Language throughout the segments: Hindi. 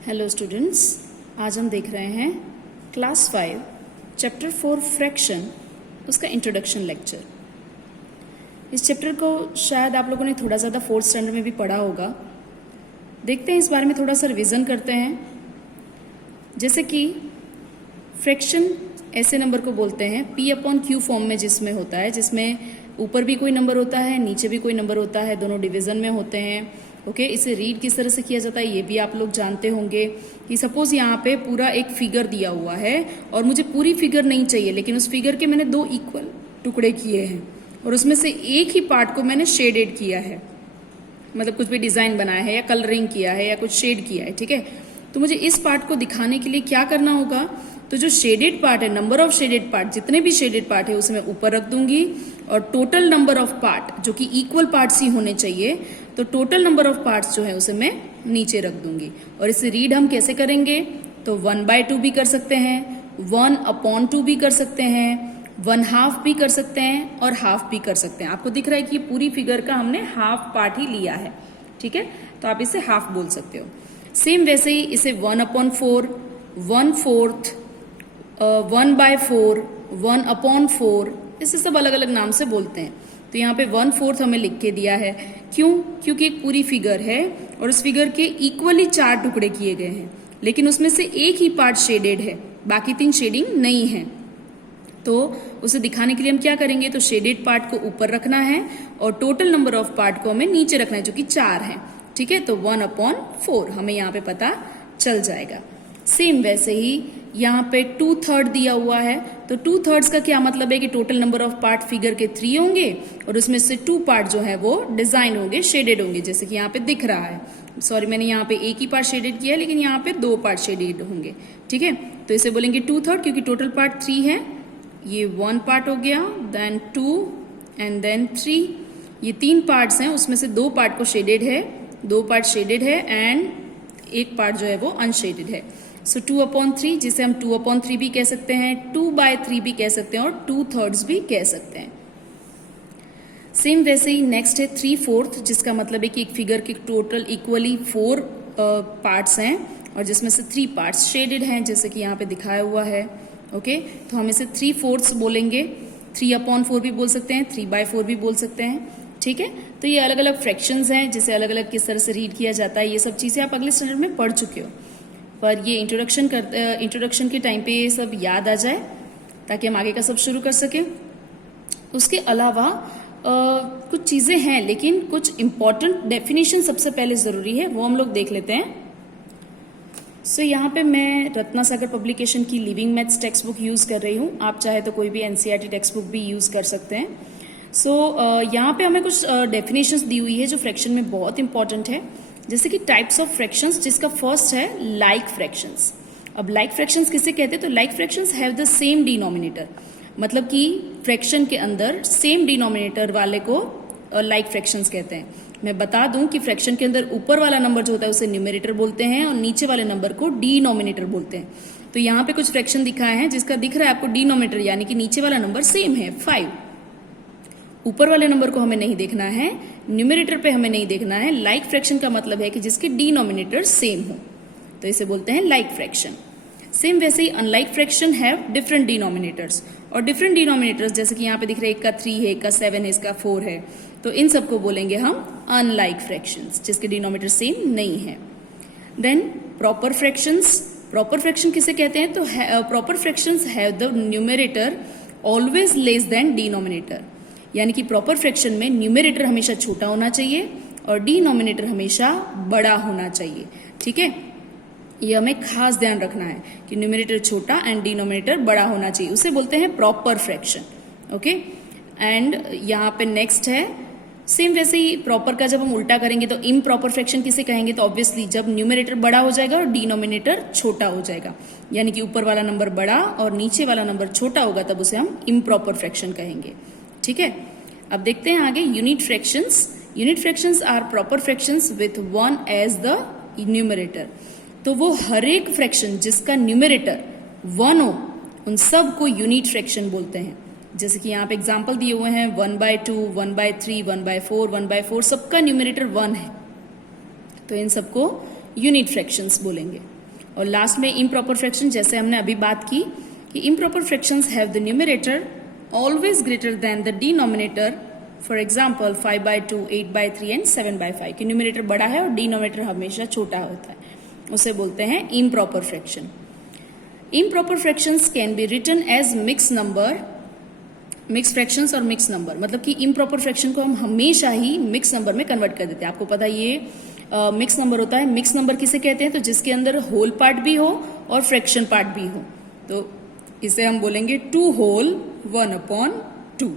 हेलो स्टूडेंट्स, आज हम देख रहे हैं क्लास 5 चैप्टर 4 फ्रैक्शन, उसका इंट्रोडक्शन लेक्चर। इस चैप्टर को शायद आप लोगों ने थोड़ा ज़्यादा फोर्थ स्टैंडर्ड में भी पढ़ा होगा। देखते हैं इस बारे में थोड़ा सा रिविज़न करते हैं। जैसे कि फ्रैक्शन ऐसे नंबर को बोलते हैं P/Q फॉर्म में, जिसमें होता है, जिसमें ऊपर भी कोई नंबर होता है, नीचे भी कोई नंबर होता है, दोनों डिवीज़न में होते हैं। ओके, इसे रीड किस तरह से किया जाता है ये भी आप लोग जानते होंगे कि सपोज यहाँ पे पूरा एक फिगर दिया हुआ है और मुझे पूरी फिगर नहीं चाहिए, लेकिन उस फिगर के मैंने 2 इक्वल टुकड़े किए हैं और उसमें से एक ही पार्ट को मैंने शेडेड किया है, मतलब कुछ भी डिजाइन बनाया है या कलरिंग किया है या कुछ शेड किया है। ठीक है, तो मुझे इस पार्ट को दिखाने के लिए क्या करना होगा, तो जो शेडेड पार्ट है, नंबर ऑफ शेडेड पार्ट, जितने भी शेडेड पार्ट है उसे मैं ऊपर रख दूंगी और टोटल नंबर ऑफ पार्ट जो कि इक्वल पार्ट्स ही होने चाहिए, तो टोटल नंबर ऑफ पार्ट्स जो है उसे मैं नीचे रख दूंगी। और इसे रीड हम कैसे करेंगे, तो 1/2 भी कर सकते हैं, 1/2 भी कर सकते हैं, 1/2 भी कर सकते हैं और हाफ भी कर सकते हैं। आपको दिख रहा है कि ये पूरी फिगर का हमने हाफ पार्ट ही लिया है। ठीक है, तो आप इसे हाफ बोल सकते हो। सेम वैसे ही इसे 1/4, 1/4, 1/4, 1/4, इसे सब अलग अलग नाम से बोलते हैं। तो यहाँ पे 1/4 हमें लिख के दिया है। क्यों? क्योंकि एक पूरी फिगर है और उस फिगर के इक्वली 4 टुकड़े किए गए हैं, लेकिन उसमें से एक ही पार्ट शेडेड है, बाकी 3 शेडिंग नहीं है। तो उसे दिखाने के लिए हम क्या करेंगे, तो शेडेड पार्ट को ऊपर रखना है और टोटल नंबर ऑफ पार्ट को हमें नीचे रखना है, जो कि 4 है। ठीक है, तो 1/4 हमें यहाँ पे पता चल जाएगा। सेम वैसे ही यहाँ पे 2/3 दिया हुआ है, तो 2/3 का क्या मतलब है कि total number of part figure के 3 होंगे और उसमें से 2 पार्ट जो है वो डिजाइन होंगे, शेडेड होंगे, जैसे कि यहाँ पे दिख रहा है। सॉरी, मैंने यहाँ पे एक ही पार्ट शेडेड किया है, लेकिन यहाँ पे 2 पार्ट शेडेड होंगे। ठीक है, तो इसे बोलेंगे 2/3, क्योंकि टोटल पार्ट 3 है। ये 1 पार्ट हो गया, देन 2 एंड देन 3। ये 3 पार्ट्स हैं, उसमें से 2 पार्ट को शेडेड है, 2 पार्ट शेडेड है एंड एक पार्ट जो है वो अनशेडेड है। सो 2/3, जिसे हम 2/3 भी कह सकते हैं, 2/3 भी कह सकते हैं और 2/3 भी कह सकते हैं। सेम वैसे ही नेक्स्ट है 3/4, जिसका मतलब है कि एक फिगर के टोटल इक्वली 4 पार्ट्स हैं और जिसमें से 3 पार्ट्स शेडेड हैं, जैसे कि यहाँ पे दिखाया हुआ है। ओके, तो हम इसे 3/4 बोलेंगे। 3/4 भी बोल सकते हैं, 3/4 भी बोल सकते हैं। ठीक है, तो ये अलग अलग फ्रैक्शंस हैं, जिसे अलग अलग किस तरह से रीड किया जाता है, ये सब चीजें आप अगले स्टैंडर्ड में पढ़ चुके हो, पर ये इंट्रोडक्शन के टाइम पे ये सब याद आ जाए ताकि हम आगे का सब शुरू कर सकें। उसके अलावा कुछ चीजें हैं, लेकिन कुछ इंपॉर्टेंट डेफिनेशन सबसे पहले जरूरी है, वो हम लोग देख लेते हैं। सो यहाँ पे मैं रत्ना सागर पब्लिकेशन की living maths text book use कर रही हूँ। आप चाहे तो कोई भी एनसीईआरटी टेक्स्ट बुक भी यूज कर सकते हैं। सो यहाँ पे हमें कुछ डेफिनेशंस दी हुई है जो फ्रैक्शन में बहुत इंपॉर्टेंट है, जैसे कि टाइप्स ऑफ फ्रैक्शंस, जिसका फर्स्ट है लाइक फ्रैक्शंस। अब लाइक फ्रैक्शंस किसे कहते हैं, तो like fractions have the same denominator, मतलब कि फ्रैक्शन के अंदर सेम डिनोमिनेटर वाले को लाइक फ्रैक्शंस कहते हैं। मैं बता दूं कि फ्रैक्शन के अंदर ऊपर वाला नंबर जो होता है उसे न्यूमरेटर बोलते हैं और नीचे वाले नंबर को डिनोमिनेटर बोलते हैं। तो यहाँ पे कुछ फ्रैक्शन दिखाए हैं जिसका दिख रहा है आपको डिनोमिनेटर, यानी कि नीचे वाला नंबर सेम है 5। ऊपर वाले नंबर को हमें नहीं देखना है, न्यूमरेटर पे हमें नहीं देखना है। लाइक फ्रैक्शन का मतलब है कि जिसके डिनोमिनेटर सेम हो, तो इसे बोलते हैं लाइक फ्रैक्शन। सेम वैसे ही unlike fraction have different denominators, और डिफरेंट डिनोमिनेटर्स जैसे कि यहाँ पे दिख रहे हैं, एक का 3 है, एक का 7 है, इसका 4 है, तो इन सबको बोलेंगे हम अनलाइक फ्रैक्शंस, जिसके डिनोमिनेटर सेम नहीं है। Then proper fractions. Proper fraction किसे कहते हैं, तो proper fractions have the numerator always less than denominator, यानी कि प्रॉपर फ्रैक्शन में न्यूमरेटर हमेशा छोटा होना चाहिए और डिनोमिनेटर हमेशा बड़ा होना चाहिए। ठीक है, ये हमें खास ध्यान रखना है कि न्यूमरेटर छोटा एंड डिनोमिनेटर बड़ा होना चाहिए, उसे बोलते हैं प्रॉपर फ्रैक्शन। ओके, एंड यहाँ पे नेक्स्ट है सेम वैसे ही प्रॉपर का जब हम उल्टा करेंगे तो इम्प्रॉपर फ्रैक्शन किसे कहेंगे, तो ऑब्वियसली जब न्यूमरेटर बड़ा हो जाएगा और डिनोमिनेटर छोटा हो जाएगा, यानी कि ऊपर वाला नंबर बड़ा और नीचे वाला नंबर छोटा होगा, तब उसे हम इम्प्रॉपर फ्रैक्शन कहेंगे। ठीक है, अब देखते हैं आगे unit fractions. Unit fractions are proper fractions with 1 as the numerator. तो वो हर एक फ्रैक्शन जिसका न्यूमरेटर 1 हो, उन सब को यूनिट फ्रैक्शन बोलते हैं। जैसे कि यहाँ पे एग्जांपल दिए हुए हैं 1/2, 1/3, 1/4, 1/4, सबका न्यूमरेटर 1 है, तो इन सबको यूनिट फ्रैक्शंस बोलेंगे। और लास्ट में इम्प्रॉपर फ्रैक्शन, जैसे हमने अभी बात की कि improper fractions have the numerator always greater than the denominator. For example 5/2, 8/3 and 7/5 कि न्यूमरेटर बड़ा है और डिनोमिनेटर हमेशा छोटा होता है, उसे बोलते हैं improper fraction. Improper fractions can be written as mix number, mix fractions और मिक्स नंबर, मतलब कि इम्प्रॉपर फ्रैक्शन को हम हमेशा ही मिक्स नंबर में कन्वर्ट कर देते हैं। आपको पता है ये मिक्स नंबर होता है। मिक्स नंबर किसे कहते हैं? तो जिसके अंदर होल पार्ट भी हो और फ्रैक्शन पार्ट भी हो, तो इसे हम बोलेंगे 2 होल 1/2।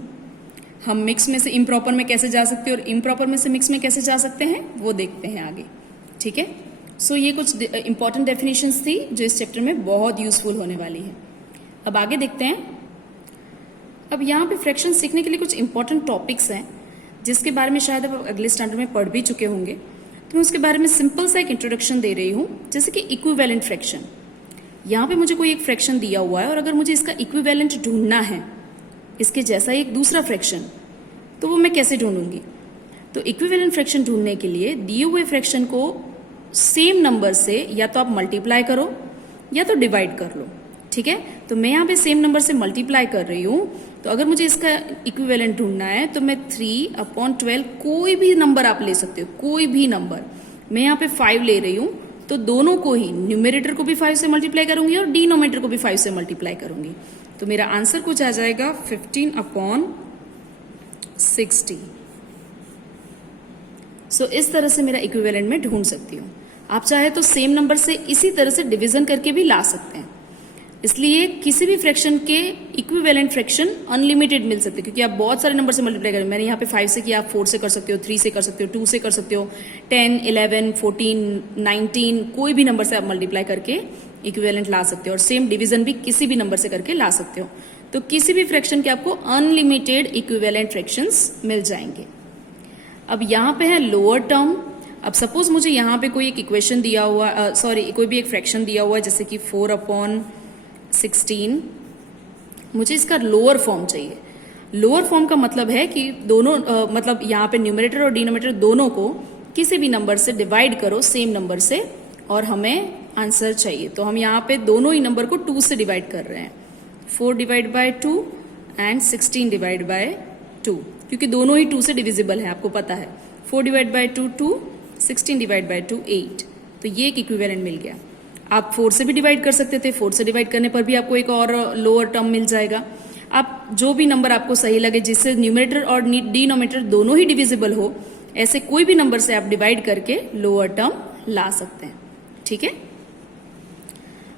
हम मिक्स में से इम्प्रॉपर में कैसे जा सकते हैं और इम्प्रॉपर में से मिक्स में कैसे जा सकते हैं वो देखते हैं आगे, ठीक है। सो ये कुछ इंपॉर्टेंट डेफिनेशंस थी जो इस चैप्टर में बहुत यूजफुल होने वाली है। अब आगे देखते हैं। अब यहाँ पे फ्रैक्शन सीखने के लिए कुछ इंपॉर्टेंट टॉपिक्स हैं जिसके बारे में शायद आप अगले स्टैंडर्ड में पढ़ भी चुके होंगे, तो मैं उसके बारे में सिंपल सा एक इंट्रोडक्शन दे रही हूँ। जैसे कि इक्विवेलेंट फ्रैक्शन, यहाँ पे मुझे कोई एक फ्रैक्शन दिया हुआ है और अगर मुझे इसका इक्विवेलेंट ढूंढना है, इसके जैसा एक दूसरा फ्रैक्शन, तो वो मैं कैसे ढूंढूंगी? तो इक्विवेलेंट फ्रैक्शन ढूंढने के लिए दिए हुए फ्रैक्शन को सेम नंबर से या तो आप मल्टीप्लाई करो या तो डिवाइड कर लो, ठीक है। तो मैं यहाँ पे सेम नंबर से मल्टीप्लाई कर रही हूँ, तो अगर मुझे इसका इक्विवेलेंट ढूंढना है तो मैं 3/12 कोई भी नंबर आप ले सकते हो, कोई भी नंबर। मैं यहाँ पे 5 ले रही हूँ, तो दोनों को ही, न्यूमरेटर को भी 5 से मल्टीप्लाई करूंगी और डिनोमिनेटर को भी 5 से मल्टीप्लाई करूंगी, तो मेरा आंसर कुछ आ जाएगा 15/60। सो इस तरह से मेरा इक्विवेलेंट में ढूंढ सकती हूँ। आप चाहे तो सेम नंबर से इसी तरह से डिवीजन करके भी ला सकते हैं। इसलिए किसी भी फ्रैक्शन के इक्विवेलेंट फ्रैक्शन अनलिमिटेड मिल सकते हैं, क्योंकि आप बहुत सारे नंबर से मल्टीप्लाई करें। मैंने यहाँ पे 5 से किया, आप 4 से कर सकते हो, 3 से कर सकते हो, 2 से कर सकते हो, 10, 11, 14, 19 कोई भी नंबर से आप मल्टीप्लाई करके इक्विवेलेंट ला सकते हो और सेम डिवीजन भी किसी भी नंबर से करके ला सकते हो। तो किसी भी फ्रैक्शन के आपको अनलिमिटेड इक्विवेलेंट फ्रैक्शंस मिल जाएंगे। अब यहाँ पे है लोअर टर्म। अब सपोज मुझे यहाँ पे कोई एक इक्वेशन दिया हुआ, कोई भी एक फ्रैक्शन दिया हुआ है, जैसे कि 4/16, मुझे इसका लोअर फॉर्म चाहिए। लोअर फॉर्म का मतलब है कि दोनों मतलब यहाँ पे न्यूमरेटर और डिनोमिनेटर दोनों को किसी भी नंबर से डिवाइड करो, सेम नंबर से, और हमें आंसर चाहिए। तो हम यहाँ पे दोनों ही नंबर को 2 से डिवाइड कर रहे हैं, 4/2 एंड 16/2, क्योंकि दोनों ही 2 से डिविजिबल है, आपको पता है। 4/2 2, 16/2 8, तो ये एक इक्विवेलेंट मिल गया। आप 4 से भी डिवाइड कर सकते थे, 4 से डिवाइड करने पर भी आपको एक और लोअर टर्म मिल जाएगा। आप जो भी नंबर आपको सही लगे, जिससे न्यूमरेटर और डिनोमिनेटर दोनों ही डिविजिबल हो, ऐसे कोई भी नंबर से आप डिवाइड करके लोअर टर्म ला सकते हैं, ठीक है।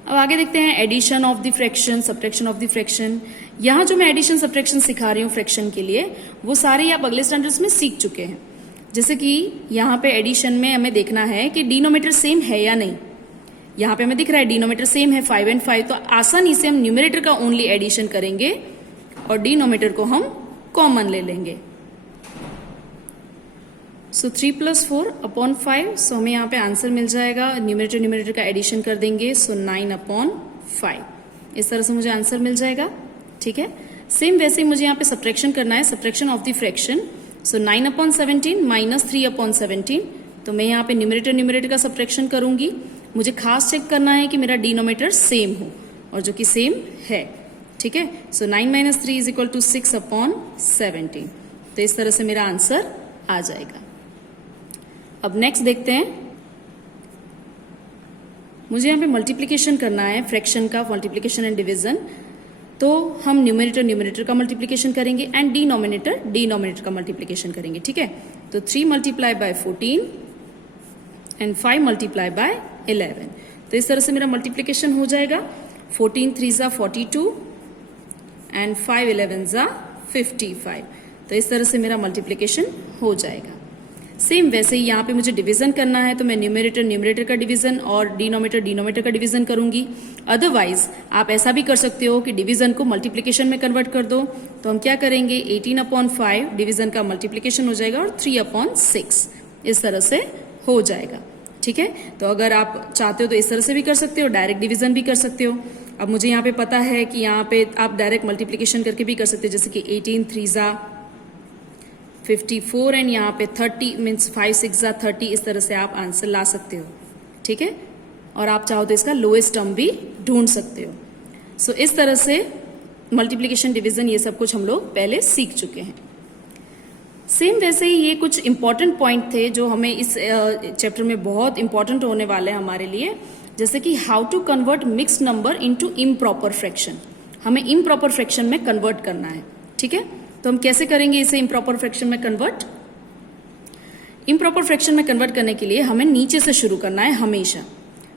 अब आगे देखते हैं addition of the fraction, subtraction of the fraction. यहाँ जो मैं एडिशन सब्ट्रैक्शन सिखा रही हूँ फ्रैक्शन के लिए, वो सारे आप अगले स्टैंडर्ड्स में सीख चुके हैं। जैसे कि यहाँ पे एडिशन में हमें देखना है कि डिनोमिनेटर सेम है या नहीं। यहाँ पे हमें दिख रहा है डिनोमिनेटर सेम है 5 and 5, तो आसानी से हम न्यूमरेटर का ओनली एडिशन करेंगे और डिनोमिनेटर को हम कॉमन ले लेंगे। सो 3 + 4/5, सो हमें यहाँ पे आंसर मिल जाएगा। न्यूमरेटर का एडिशन कर देंगे, सो 9/5। इस तरह से मुझे आंसर मिल जाएगा, ठीक है। सेम वैसे ही मुझे यहाँ पे सब्ट्रैक्शन करना है, सब्ट्रैक्शन ऑफ द फ्रैक्शन। सो 9/17 - 3/17, तो मैं यहाँ पे न्यूमरेटर का सब्ट्रैक्शन करूंगी। मुझे खास चेक करना है कि मेरा डिनोमिनेटर सेम हो, और जो कि सेम है, ठीक है। सो 9 - 3 = 6/17, तो इस तरह से मेरा आंसर आ जाएगा। अब नेक्स्ट देखते हैं। मुझे यहाँ पे मल्टीप्लिकेशन करना है, फ्रैक्शन का मल्टीप्लिकेशन एंड डिवीजन। तो हम न्यूमरेटर का मल्टीप्लिकेशन करेंगे एंड डिनोमिनेटर का मल्टीप्लिकेशन करेंगे, ठीक है। तो 3 × 14 एंड 5 × 11, तो इस तरह से मेरा मल्टीप्लिकेशन हो जाएगा। 14 3 = 42 एंड 5 11 = 55, तो इस तरह से मेरा मल्टीप्लिकेशन हो जाएगा। सेम वैसे ही यहाँ पे मुझे डिवीजन करना है, तो मैं न्यूमरेटर का डिवीजन और डिनोमिनेटर का डिवीजन करूंगी। अदरवाइज आप ऐसा भी कर सकते हो कि डिवीजन को मल्टीप्लिकेशन में कन्वर्ट कर दो। तो हम क्या करेंगे, 18/5 डिवीजन का मल्टीप्लिकेशन हो जाएगा और 3/6 इस तरह से हो जाएगा, ठीक है। तो अगर आप चाहते हो तो इस तरह से भी कर सकते हो, डायरेक्ट डिवीजन भी कर सकते हो। अब मुझे यहाँ पे पता है कि यहाँ पे आप डायरेक्ट मल्टीप्लिकेशन करके भी कर सकते हो, जैसे कि 18 3 = 54 एंड यहाँ पे 30 मीन्स 5 6 = 30, इस तरह से आप आंसर ला सकते हो, ठीक है, और आप चाहो तो इसका लोएस्ट टर्म भी ढूंढ सकते हो। सो इस तरह से मल्टीप्लिकेशन, डिवीजन, ये सब कुछ हम लोग पहले सीख चुके हैं। सेम वैसे ही ये कुछ इंपॉर्टेंट पॉइंट थे जो हमें इस चैप्टर में बहुत इंपॉर्टेंट होने वाले हैं हमारे लिए, जैसे कि how to convert mixed number into improper fraction. हमें इम्प्रॉपर फ्रैक्शन में कन्वर्ट करना है, ठीक है। तो हम कैसे करेंगे इसे इम्प्रॉपर फ्रैक्शन में कन्वर्ट? इम्प्रॉपर फ्रैक्शन में कन्वर्ट करने के लिए हमें नीचे से शुरू करना है हमेशा।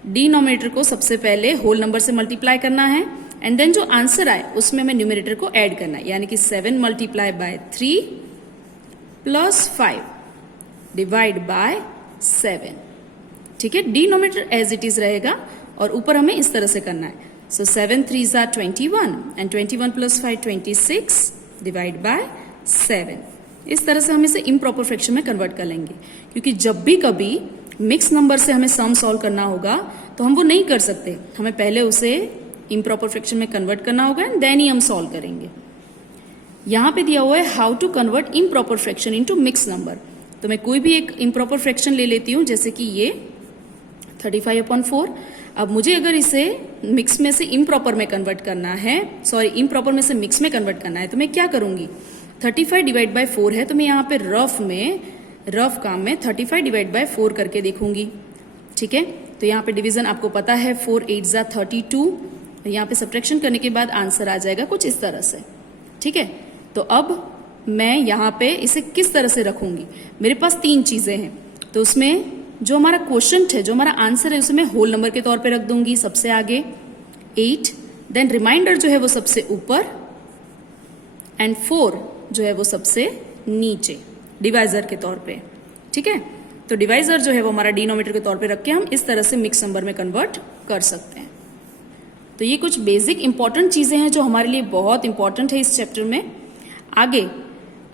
डिनोमिनेटर को सबसे पहले होल नंबर से मल्टीप्लाई करना है एंड देन जो आंसर आए उसमें हमें न्यूमरेटर को ऐड करना है, यानी कि 7 multiply by 3 plus 5 divide by 7, ठीक है। डिनोमिनेटर एज इट इज रहेगा और ऊपर हमें इस तरह से करना है। सो 7 3s are 21 and 21 plus 5 26 divide by 7। इस तरह से हम इसे इम्प्रॉपर फ्रैक्शन में कन्वर्ट कर लेंगे, क्योंकि जब भी कभी मिक्स नंबर से हमें सम सॉल्व करना होगा तो हम वो नहीं कर सकते, हमें पहले उसे इम्प्रॉपर फ्रैक्शन में कन्वर्ट करना होगा एंड देन ही हम सॉल्व करेंगे। यहां पे दिया हुआ है how to convert improper fraction into mix number. तो मैं कोई भी एक इम्प्रॉपर फ्रैक्शन ले लेती हूं, जैसे कि ये 35/4। अब मुझे अगर इसे मिक्स में से इम्प्रॉपर में कन्वर्ट करना है, सॉरी इम्प्रॉपर में से मिक्स में कन्वर्ट करना है, तो मैं क्या करूंगी? 35 डिवाइड बाय 4 है, तो मैं यहाँ पे रफ काम में 35 डिवाइड बाय 4 करके देखूंगी, ठीक है। तो यहाँ पे डिवीजन आपको पता है, 4 8s are 32। यहाँ पे सब्ट्रैक्शन करने के बाद आंसर आ जाएगा कुछ इस तरह से, ठीक है। तो अब मैं यहाँ पे इसे किस तरह से रखूंगी? मेरे पास 3 चीजें हैं, तो उसमें जो हमारा क्वोशंट है, जो हमारा आंसर है, उसे मैं होल नंबर के तौर पे रख दूंगी सबसे आगे 8, देन रिमाइंडर जो है वो सबसे ऊपर एंड 4 जो है वो सबसे नीचे डिवाइजर के तौर पे, ठीक है। तो डिवाइजर जो है वो हमारा डिनोमिनेटर के तौर पे रख के हम इस तरह से मिक्स नंबर में कन्वर्ट कर सकते हैं। तो ये कुछ बेसिक इंपॉर्टेंट चीजें हैं जो हमारे लिए बहुत इंपॉर्टेंट है इस चैप्टर में। आगे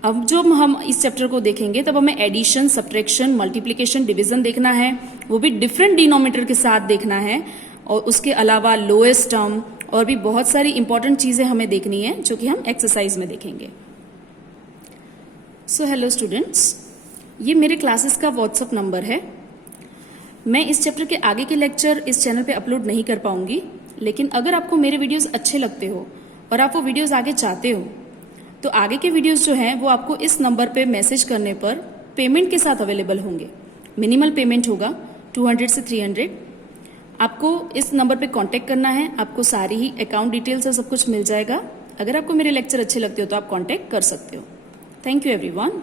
अब जब हम इस चैप्टर को देखेंगे तब हमें एडिशन, सब्ट्रैक्शन, मल्टीप्लिकेशन, डिवीजन देखना है, वो भी डिफरेंट डिनोमिनेटर के साथ देखना है, और उसके अलावा लोएस्ट टर्म और भी बहुत सारी इंपॉर्टेंट चीजें हमें देखनी है जो कि हम एक्सरसाइज में देखेंगे। सो हेलो स्टूडेंट्स, ये मेरे क्लासेस का व्हाट्सएप नंबर है। मैं इस चैप्टर के आगे के लेक्चर इस चैनल पे अपलोड नहीं कर पाऊंगी, लेकिन अगर आपको मेरे वीडियोस अच्छे लगते हो और आप वो वीडियोस आगे चाहते हो तो आगे के वीडियोस जो हैं वो आपको इस नंबर पे मैसेज करने पर पेमेंट के साथ अवेलेबल होंगे। मिनिमल पेमेंट होगा 200 से 300। आपको इस नंबर पे कांटेक्ट करना है, आपको सारी ही अकाउंट डिटेल्स और सब कुछ मिल जाएगा। अगर आपको मेरे लेक्चर अच्छे लगते हो तो आप कांटेक्ट कर सकते हो। Thank you everyone.